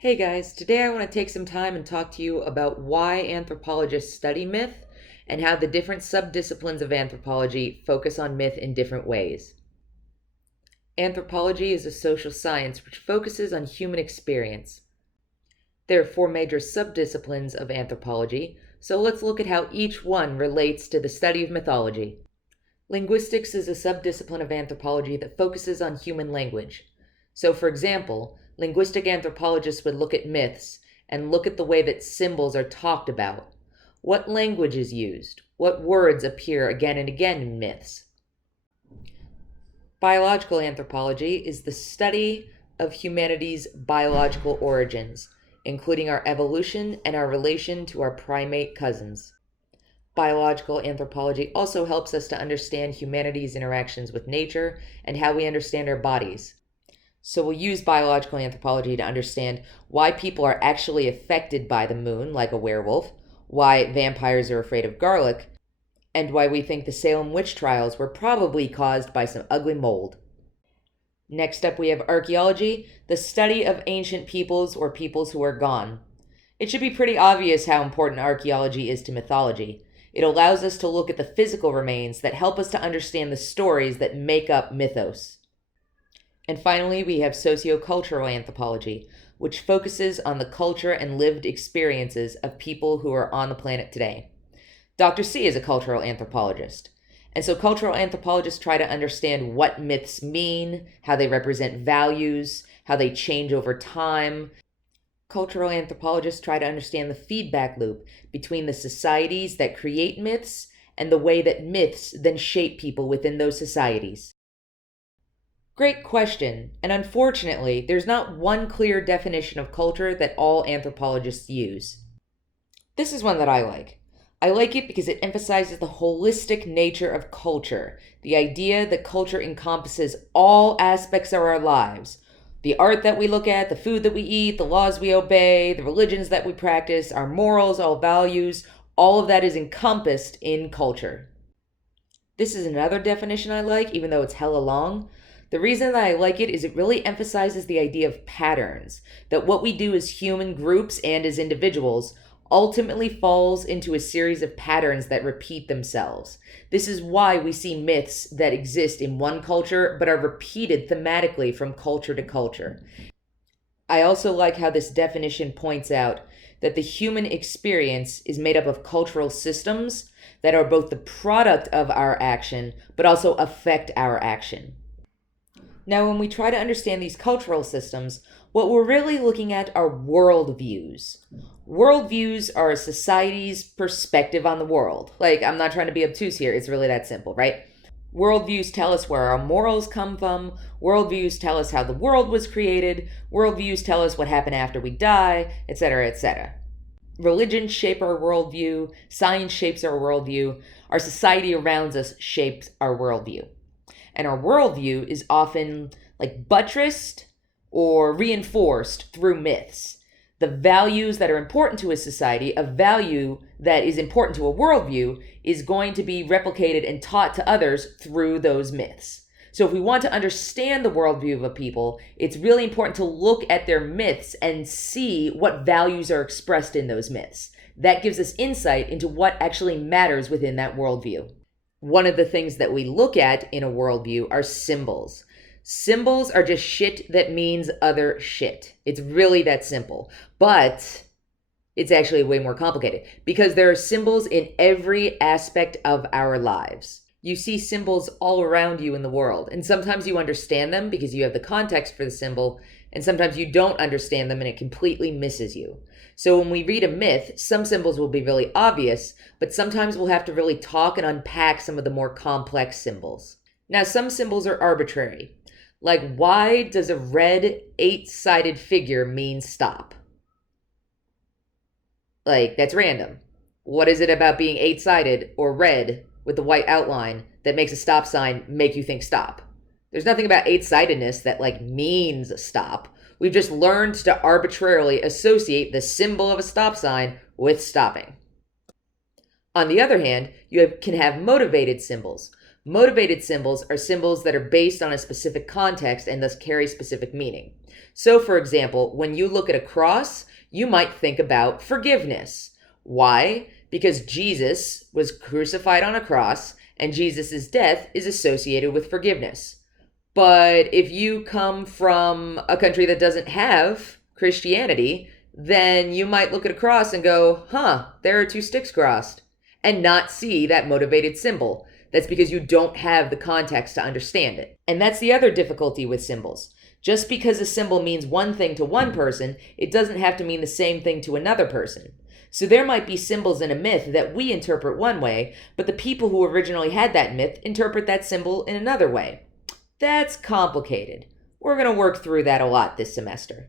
Hey guys, today I want to take some time and talk to you about why anthropologists study myth and how the different subdisciplines of anthropology focus on myth in different ways. Anthropology is a social science which focuses on human experience. There are four major subdisciplines of anthropology, so let's look at how each one relates to the study of mythology. Linguistics is a subdiscipline of anthropology that focuses on human language. So, for example, linguistic anthropologists would look at myths and look at the way that symbols are talked about. What language is used? What words appear again and again in myths? Biological anthropology is the study of humanity's biological origins, including our evolution and our relation to our primate cousins. Biological anthropology also helps us to understand humanity's interactions with nature and how we understand our bodies. So we'll use biological anthropology to understand why people are actually affected by the moon, like a werewolf, why vampires are afraid of garlic, and why we think the Salem witch trials were probably caused by some ugly mold. Next up, we have archaeology, the study of ancient peoples or peoples who are gone. It should be pretty obvious how important archaeology is to mythology. It allows us to look at the physical remains that help us to understand the stories that make up mythos. And finally, we have sociocultural anthropology, which focuses on the culture and lived experiences of people who are on the planet today. Dr. C is a cultural anthropologist. And so cultural anthropologists try to understand what myths mean, how they represent values, how they change over time. Cultural anthropologists try to understand the feedback loop between the societies that create myths and the way that myths then shape people within those societies. Great question, and unfortunately, there's not one clear definition of culture that all anthropologists use. This is one that I like. I like it because it emphasizes the holistic nature of culture, the idea that culture encompasses all aspects of our lives. The art that we look at, the food that we eat, the laws we obey, the religions that we practice, our morals, our values, all of that is encompassed in culture. This is another definition I like, even though it's hella long. The reason that I like it is it really emphasizes the idea of patterns, that what we do as human groups and as individuals ultimately falls into a series of patterns that repeat themselves. This is why we see myths that exist in one culture but are repeated thematically from culture to culture. I also like how this definition points out that the human experience is made up of cultural systems that are both the product of our action but also affect our action. Now, when we try to understand these cultural systems, what we're really looking at are worldviews. Worldviews are a society's perspective on the world. Like, I'm not trying to be obtuse here, it's really that simple, right? Worldviews tell us where our morals come from. Worldviews tell us how the world was created. Worldviews tell us what happened after we die, etc., etc. Religions shape our worldview. Science shapes our worldview. Our society around us shapes our worldview. And our worldview is often like buttressed or reinforced through myths. The values that are important to a society, a value that is important to a worldview, is going to be replicated and taught to others through those myths. So if we want to understand the worldview of a people, it's really important to look at their myths and see what values are expressed in those myths. That gives us insight into what actually matters within that worldview. One of the things that we look at in a worldview are symbols. Symbols are just shit that means other shit. It's really that simple. But it's actually way more complicated because there are symbols in every aspect of our lives. You see symbols all around you in the world, and sometimes you understand them because you have the context for the symbol, and sometimes you don't understand them and it completely misses you. So when we read a myth, some symbols will be really obvious, but sometimes we'll have to really talk and unpack some of the more complex symbols. Now, some symbols are arbitrary. Like, why does a red 8-sided figure mean stop? Like, that's random. What is it about being 8-sided or red with the white outline that makes a stop sign make you think stop? There's nothing about 8-sidedness that means stop. We've just learned to arbitrarily associate the symbol of a stop sign with stopping. On the other hand, you can have motivated symbols. Motivated symbols are symbols that are based on a specific context and thus carry specific meaning. So, for example, when you look at a cross, you might think about forgiveness. Why? Because Jesus was crucified on a cross, and Jesus' death is associated with forgiveness. But if you come from a country that doesn't have Christianity, then you might look at a cross and go, there are two sticks crossed, and not see that motivated symbol. That's because you don't have the context to understand it. And that's the other difficulty with symbols. Just because a symbol means one thing to one person, it doesn't have to mean the same thing to another person. So there might be symbols in a myth that we interpret one way, but the people who originally had that myth interpret that symbol in another way. That's complicated. We're going to work through that a lot this semester.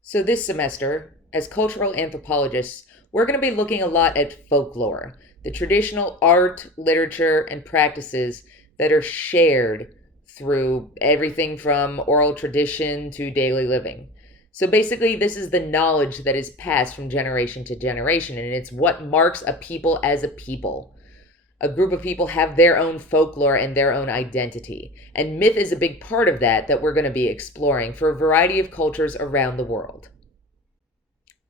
So this semester, as cultural anthropologists, we're going to be looking a lot at folklore, the traditional art, literature, and practices that are shared through everything from oral tradition to daily living. So basically, this is the knowledge that is passed from generation to generation, and it's what marks a people as a people. A group of people have their own folklore and their own identity, and myth is a big part of that we're going to be exploring for a variety of cultures around the world.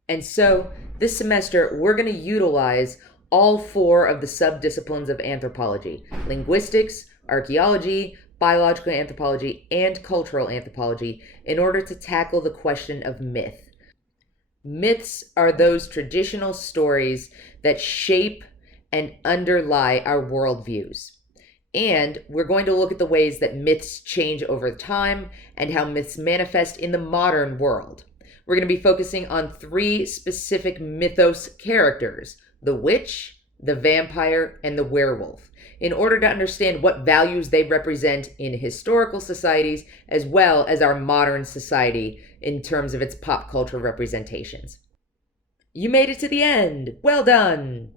And so, this semester, we're going to utilize all four of the subdisciplines of anthropology: linguistics, archaeology, biological anthropology, and cultural anthropology in order to tackle the question of myth. Myths are those traditional stories that shape and underlie our worldviews. And we're going to look at the ways that myths change over time and how myths manifest in the modern world. We're going to be focusing on three specific mythos characters: the witch, the vampire, and the werewolf, in order to understand what values they represent in historical societies as well as our modern society in terms of its pop culture representations. You made it to the end. Well done!